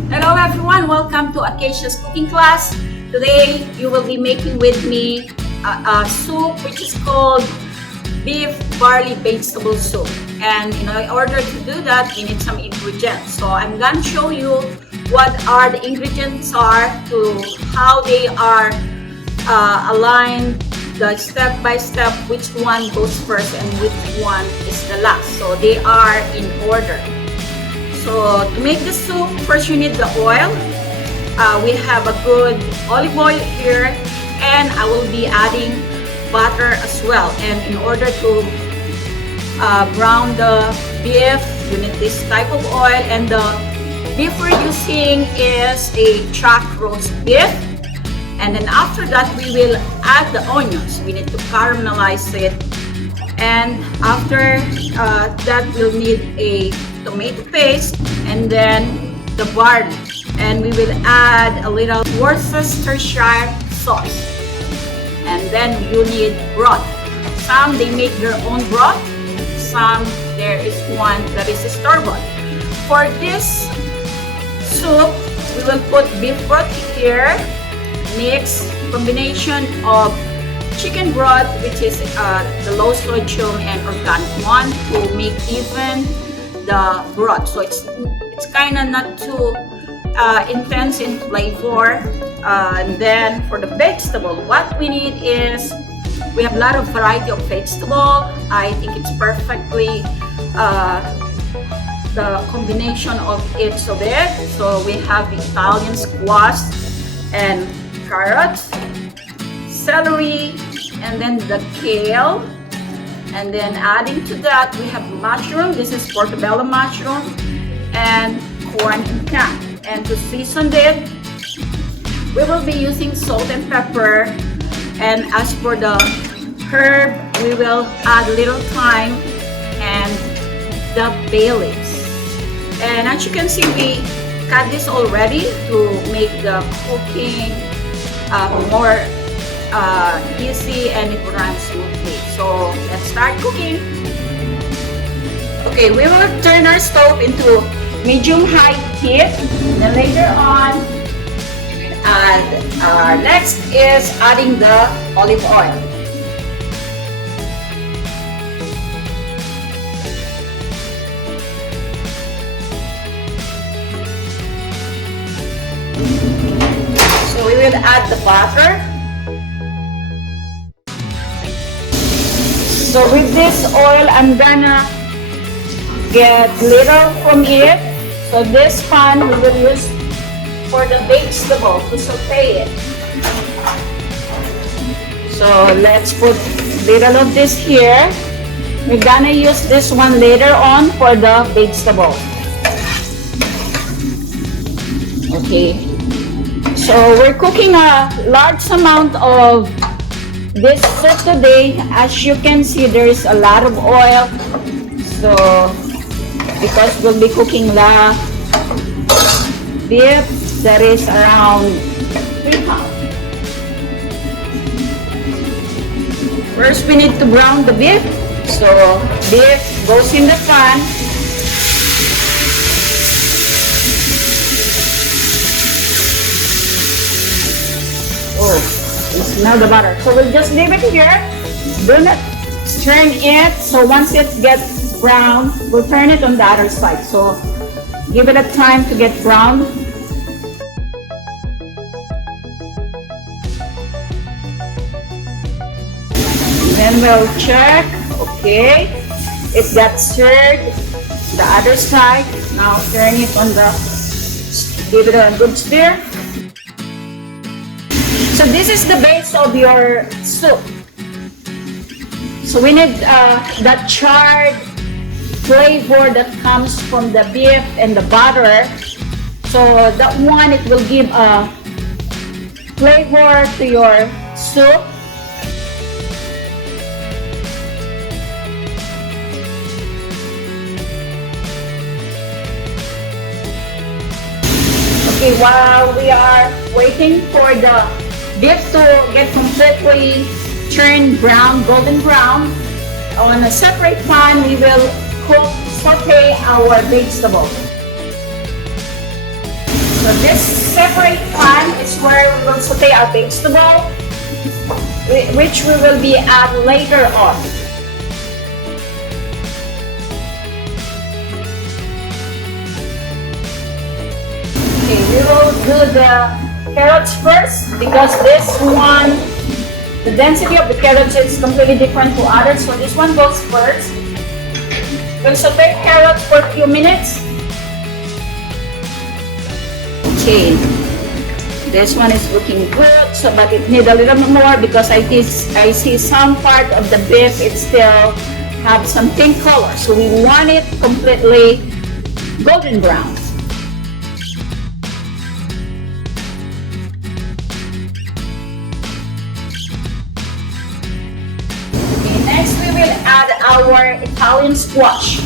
Hello everyone, welcome to Acacia's cooking class. Today you will be making with me a soup which is called beef barley vegetable soup. And in order to do that, we need some ingredients. So I'm going to show you what are the ingredients are, to how they are aligned, the step by step, which one goes first and which one is the last. So they are in order. So to make the soup, first you need the oil. We have a good olive oil here, and I will be adding butter as well. And in order to brown the beef, you need this type of oil. And the beef we're using is a chuck roast beef. And then after that, we will add the onions. We need to caramelize it. And after that, we'll need a tomato paste and then the barley, and we will add a little Worcestershire sauce, and then you need broth. Some they make their own broth, some there is one that is store-bought. For this soup, we will put beef broth here, mix combination of chicken broth, which is the low sodium and organic one, to make even the broth. So it's kind of not too intense in flavor. And then for the vegetable, what we need is, we have a lot of variety of vegetable. I think it's perfectly the combination of each of it. So we have Italian squash and carrots, celery, and then the kale. And then adding to that, we have mushroom. This is portobello mushroom and corn and can. And to season it, we will be using salt and pepper. And as for the herb, we will add little thyme and the bay leaves. And as you can see, we cut this already to make the cooking more easy and it runs smoothly. So let's start cooking. Okay, we will turn our stove into medium-high heat. Then later on, next is adding the olive oil. So we will add the butter. So with this oil, I'm gonna get little from it. So this pan we will use for the vegetable to saute it. So let's put little of this here. We're gonna use this one later on for the vegetable. Okay. So we're cooking a large amount of this soup today. As you can see, there is a lot of oil. So because we'll be cooking the beef, that is around 3 pounds. First, we need to brown the beef. So beef goes in the pan. Oh, you smell the butter. So we'll just leave it here. Do not turn it. So once it gets brown, we'll turn it on the other side. So give it a time to get brown. Then we'll check. Okay, it got stirred. The other side. Now turn it on the. Give it a good stir. So this is the base of your soup. So we need that charred flavor that comes from the beef and the butter. So that one, it will give a flavor to your soup. Okay, while we are waiting for the beef to get completely turned brown, golden brown, on a separate pan, we will saute our vegetables. So this separate pan is where we will saute our vegetable, which we will be add later on. Okay, we will do the carrots first because this one, the density of the carrots is completely different to others. So this one goes first. We'll saute carrots for a few minutes. Okay, this one is looking good, so but it needs a little more because I see some part of the beef it still have some pink color, so we want it completely golden brown. Okay, next we will add our Italian squash.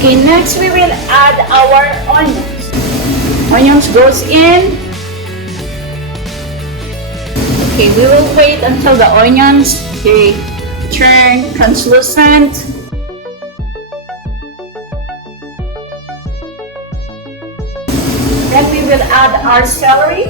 Okay, next we will add our onions. Onions goes in. Okay, we will wait until the onions turn translucent. Then we will add our celery.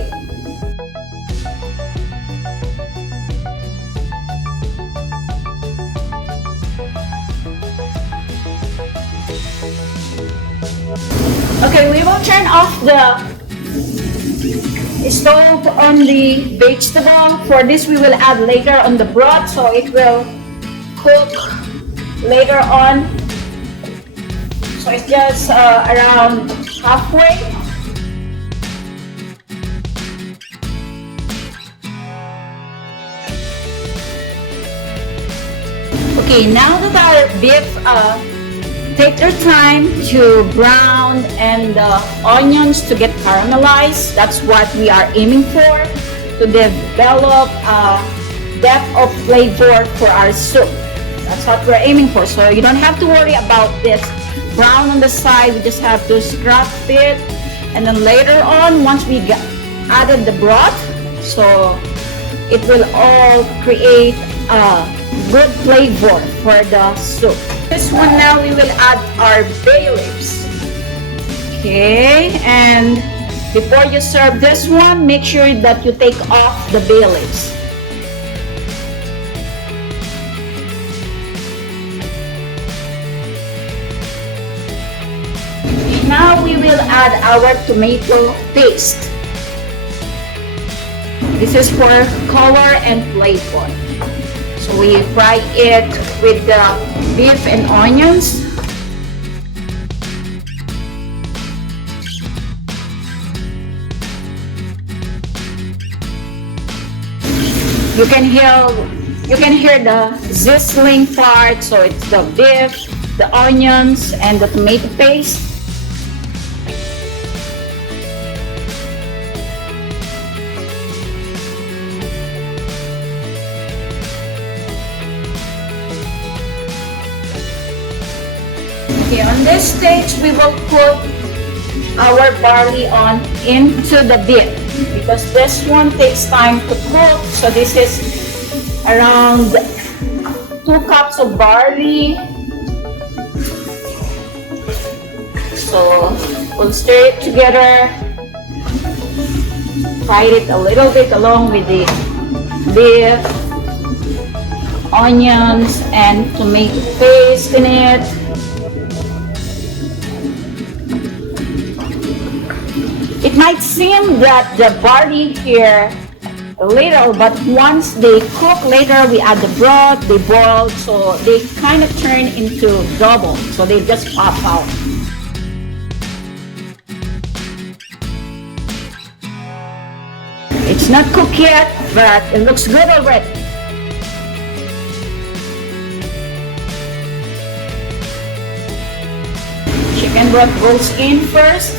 Okay, we will turn off the stove on the vegetable. For this, we will add later on the broth, so it will cook later on. So it's just around halfway. Okay, now that our beef take their time to brown and the onions to get caramelized. That's what we are aiming for, to develop a depth of flavor for our soup. That's what we're aiming for. So you don't have to worry about this brown on the side. We just have to scrap it, and then later on, once we added the broth, so it will all create a good flavor for the soup. This one now we will add our bay leaves. Okay, and before you serve this one, make sure that you take off the bay leaves. Now we will add our tomato paste. This is for color and flavor. So we fry it with the beef and onions. You can hear the sizzling part. So it's the beef, the onions, and the tomato paste. Okay, on this stage, we will put our barley on into the beef because this one takes time to cook. So this is around 2 cups of barley. So we'll stir it together, fry it a little bit along with the beef, onions, and tomato paste in it. It might seem that the barley here little, but once they cook later, we add the broth, they boil, so they kind of turn into double, so they just pop out. It's not cooked yet, but it looks good already. Chicken broth goes in first.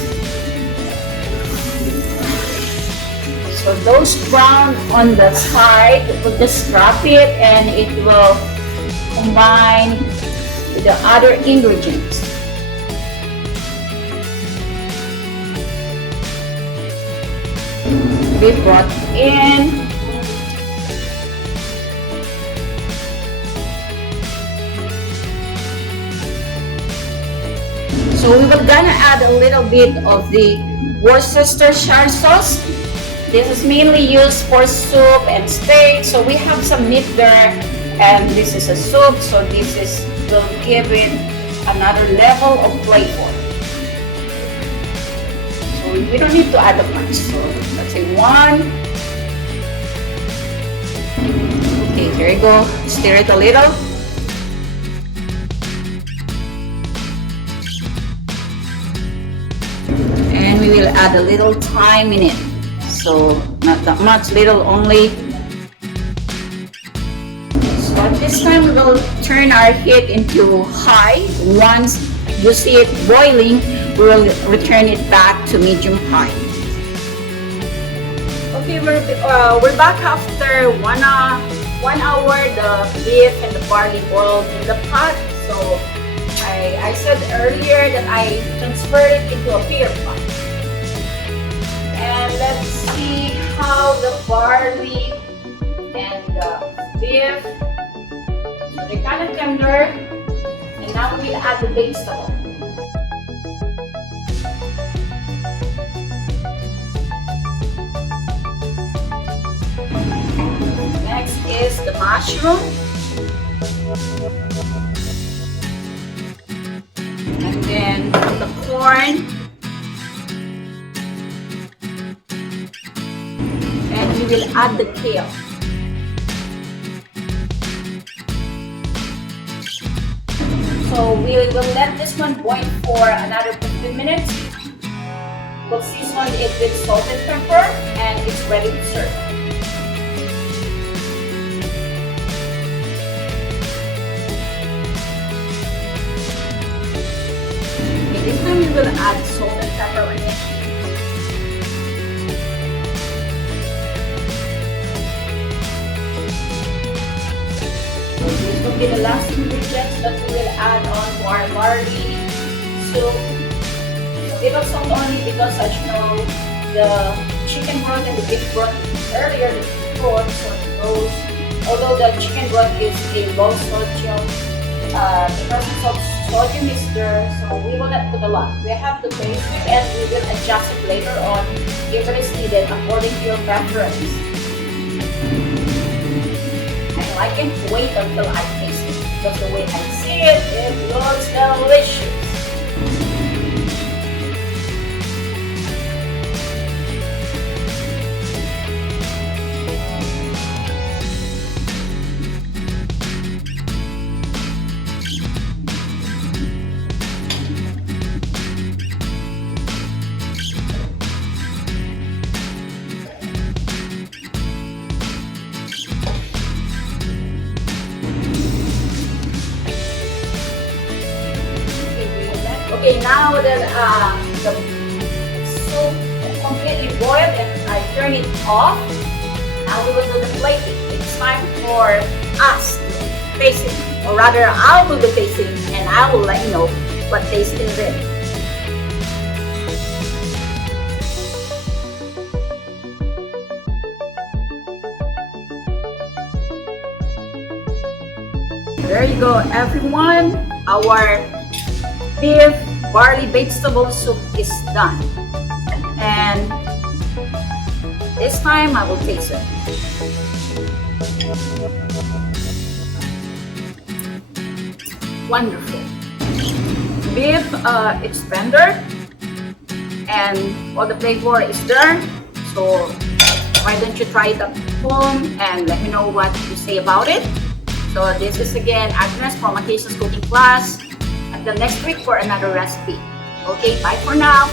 So those brown on the side, we'll just scrap it and it will combine with the other ingredients. be brought in. So we will gonna add a little bit of the Worcestershire sauce. This is mainly used for soup and steak. So we have some meat there, and this is a soup. So this will give it another level of flavor. So we don't need to add that much. So let's say 1. Okay, here you go. Stir it a little. And we will add a little thyme in it. So not that much, little only. So at this time we will turn our heat into high. Once you see it boiling, we will return it back to medium high. Okay, we're back after 1 hour. The beef and the barley boiled in the pot. So I said earlier that I transferred it into a bigger pot. And let's see how the barley and the beef, so they're kind of tender. And now we'll add the vegetable. Next is the mushroom. And then the corn. And we will add the kale. So we will let this one boil for another 15 minutes. We'll season it with salt and pepper, and it's ready to serve. Okay, this time we will add salt and pepper on it. This will be the last ingredients that we will add on to our barley soup. Little salt only because, as you know, the chicken broth and the beef broth earlier before, so those, although the chicken broth is a low sodium, the presence of sodium is there, so we will not put a lot. We have to taste it and we will adjust it later on if it is needed according to your preference. I can't wait until I taste it, because the way I see it, it looks delicious. Okay, now that the soup completely boiled and I turn it off, now we will do the plating. It's time for us to taste it, or rather I will do tasting and I will let you know what taste is in. There you go, everyone. Our beef barley vegetable soup is done. And this time I will taste it. Wonderful. Beef, it's tender and all the flavor is there. So why don't you try it at home and let me know what you say about it. So this is again Agnes from Acacia's cooking class. Until next week for another recipe. Okay, bye for now.